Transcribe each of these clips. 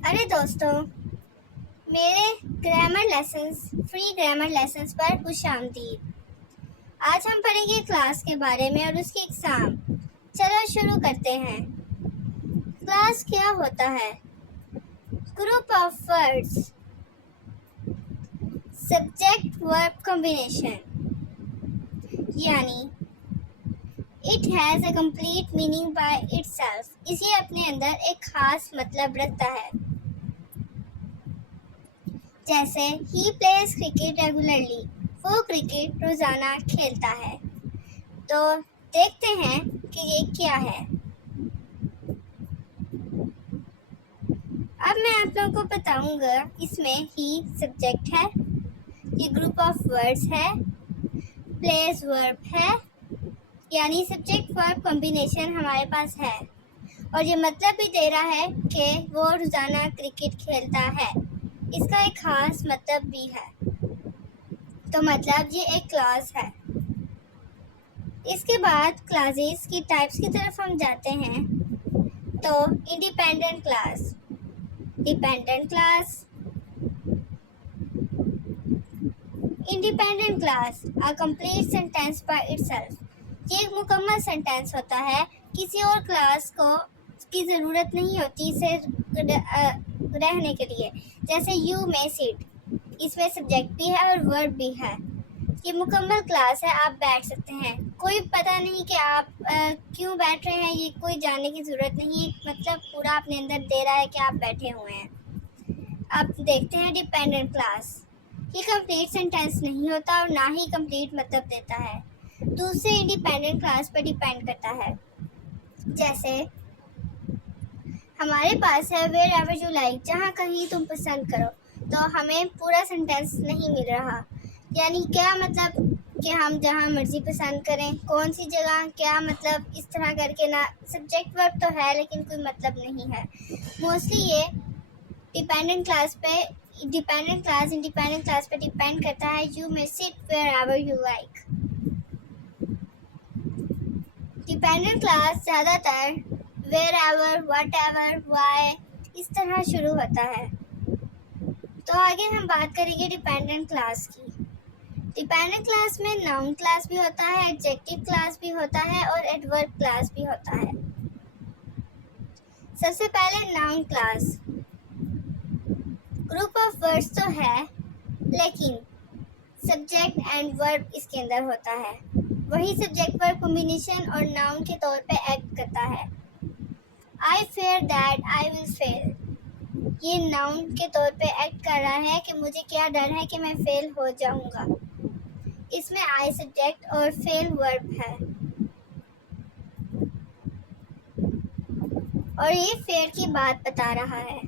अरे दोस्तों, मेरे फ्री ग्रामर लेसन्स पर खुशामदीद। आज हम पढ़ेंगे क्लास के बारे में और उसकी एग्जाम। चलो शुरू करते हैं। क्लास क्या होता है? Group of words, subject verb combination, यानी it has a complete meaning by itself. इसे अपने अंदर एक खास मतलब रखता है। जैसे ही प्लेज क्रिकेट रेगुलरली, वो क्रिकेट रोजाना खेलता है। तो देखते हैं कि ये क्या है। अब मैं आप लोगों को बताऊंगा। इसमें ही सब्जेक्ट है, ये ग्रुप ऑफ वर्ड्स है, प्लेस वर्ब है, यानी सब्जेक्ट वर्ब कॉम्बिनेशन हमारे पास है, और ये मतलब भी दे रहा है कि वो रोजाना क्रिकेट खेलता है। इसका एक खास मतलब भी है। तो मतलब ये एक क्लास है। इसके बाद क्लासेस की टाइप्स की तरफ हम जाते हैं। तो independent class, dependent clause, independent class a complete sentence by itself. ये एक मुकम्मल सेंटेंस होता है, किसी और क्लास को की ज़रूरत नहीं होती इसे रहने के लिए। जैसे यू मे सिट, इसमें सब्जेक्ट भी है और वर्ब भी है। ये मुकम्मल क्लास है, आप बैठ सकते हैं। कोई पता नहीं कि आप क्यों बैठ रहे हैं, ये कोई जानने की ज़रूरत नहीं है। मतलब पूरा अपने अंदर दे रहा है कि आप बैठे हुए हैं। अब देखते हैं डिपेंडेंट क्लास। ये कंप्लीट सेंटेंस नहीं होता और ना ही कंप्लीट मतलब देता है। दूसरे इंडिपेंडेंट क्लास पर डिपेंड करता है। जैसे हमारे पास है वेयर एवर यू लाइक, जहाँ कहीं तुम पसंद करो। तो हमें पूरा सेंटेंस नहीं मिल रहा, यानी क्या मतलब कि हम जहाँ मर्जी पसंद करें, कौन सी जगह, क्या मतलब, इस तरह करके ना। सब्जेक्ट वर्ब तो है लेकिन कोई मतलब नहीं है। मोस्टली ये डिपेंडेंट क्लास इंडिपेंडेंट क्लास पे डिपेंड करता है। You may sit wherever you like. Dependent clause ज़्यादातर wherever, whatever, why इस तरह शुरू होता है। तो आगे हम बात करेंगे डिपेंडेंट क्लास की। डिपेंडेंट क्लास में नाउन क्लास भी होता है, एडजेक्टिव क्लास भी होता है और एडवर्ब क्लास भी होता है। सबसे पहले noun class. Group of words तो है, लेकिन सब्जेक्ट एंड वर्ब इसके अंदर होता है। वही सब्जेक्ट वर्ब कॉम्बिनेशन और नाउन के तौर पे एक्ट करता है। I fear that I will fail, ये नाउन के तौर पे एक्ट कर रहा है कि मुझे क्या डर है कि मैं फेल हो जाऊंगा। इसमें आई सब्जेक्ट और फेल वर्ब है, और ये फेयर की बात बता रहा है।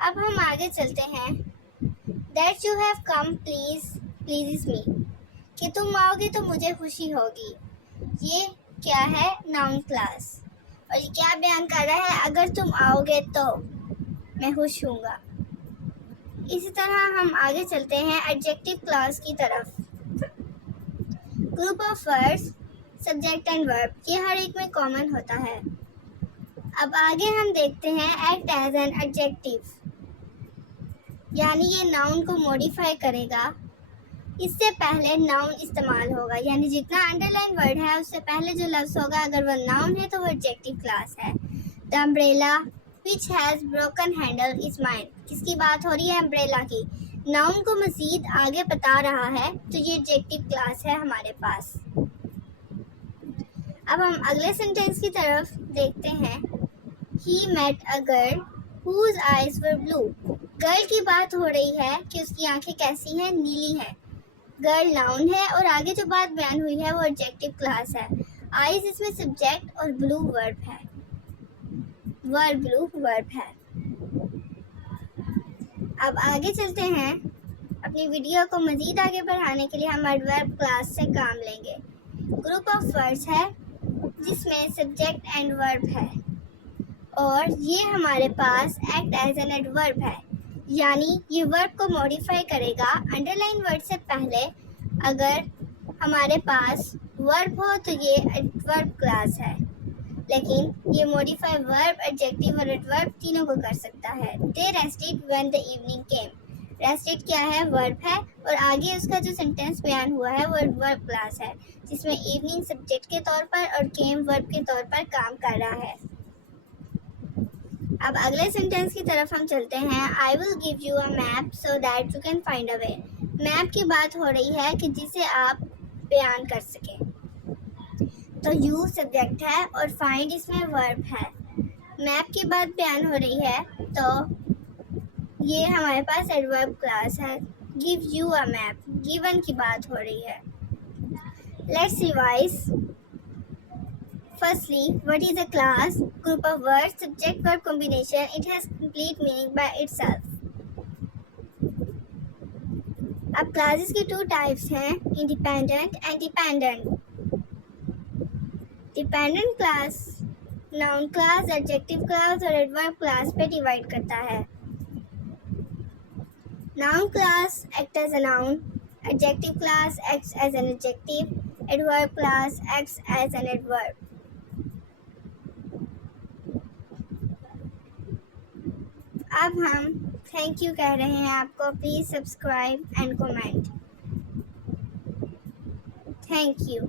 अब हम आगे चलते हैं। That you have come please me, कि तुम आओगे तो मुझे खुशी होगी। ये क्या है? Noun class. और ये क्या बयान कर रहा है? अगर तुम आओगे तो मैं खुश हूँगा। इसी तरह हम आगे चलते हैं एडजेक्टिव क्लास की तरफ। Group of words, subject and verb, ये हर एक में कॉमन होता है। अब आगे हम देखते हैं एक्ट एज एन एडजेक्टिव, यानी ये नाउन को मॉडिफाई करेगा। इससे पहले नाउन इस्तेमाल होगा, यानी जितना अंडरलाइन वर्ड है उससे पहले जो लफ्ज होगा, अगर वह नाउन है तो वो एडजेक्टिव क्लास है। The umbrella which has broken handle is mine, किसकी बात हो रही है? अम्ब्रेला की। नाउन को मजीद आगे बता रहा है, तो ये एडजेक्टिव क्लास है हमारे पास। अब हम अगले सेंटेंस की तरफ देखते हैं। He met a girl whose eyes were blue, girl की बात हो रही है कि उसकी आंखें कैसी हैं? नीली हैं। गर्ल नाउन है और आगे जो बात बयान हुई है वो एडजेक्टिव क्लास है। आइज इसमें सब्जेक्ट और ब्लू वर्ब है, ब्लू वर्ब है। अब आगे चलते हैं। अपनी वीडियो को मजीद आगे बढ़ाने के लिए हम एडवर्ब क्लास से काम लेंगे। ग्रुप ऑफ वर्ड्स है जिसमें सब्जेक्ट एंड वर्ब है, और ये हमारे पास एक्ट एज एन एडवर्ब है, यानी ये वर्ब को मॉडिफाई करेगा। अंडरलाइन वर्ड से पहले अगर हमारे पास वर्ब हो तो ये एडवर्ब क्लास है। लेकिन ये मॉडिफाई वर्ब, एडजेक्टिव और एडवर्ब तीनों को कर सकता है। They rested when the evening came. Rested क्या है? वर्ब है, और आगे उसका जो सेंटेंस बयान हुआ है वो एडवर्ब क्लास है, जिसमें इवनिंग सब्जेक्ट के तौर पर और केम वर्ब के तौर पर काम कर रहा है। अब अगले सेंटेंस की तरफ हम चलते हैं। I will give you a map so that you can find a way. Map की बात हो रही है कि जिसे आप बयान कर सकें। तो यू सब्जेक्ट है और फाइंड इसमें वर्ब है। मैप की बात बयान हो रही है तो ये हमारे पास एडवर्ब क्लास है। Give you a map, given की बात हो रही है। Let's revise. Firstly, what is a class? Group of words, subject-verb combination. It has complete meaning by itself. अब क्लासेस की टू टाइप्स हैं, independent and dependent. Dependent clause noun clause, adjective clause और adverb clause पे divide करता है। Noun clause act as a noun, adjective clause acts as an adjective, adverb clause acts as an adverb. अब हम thank you कह रहे हैं आपको। Please subscribe and comment. Thank you.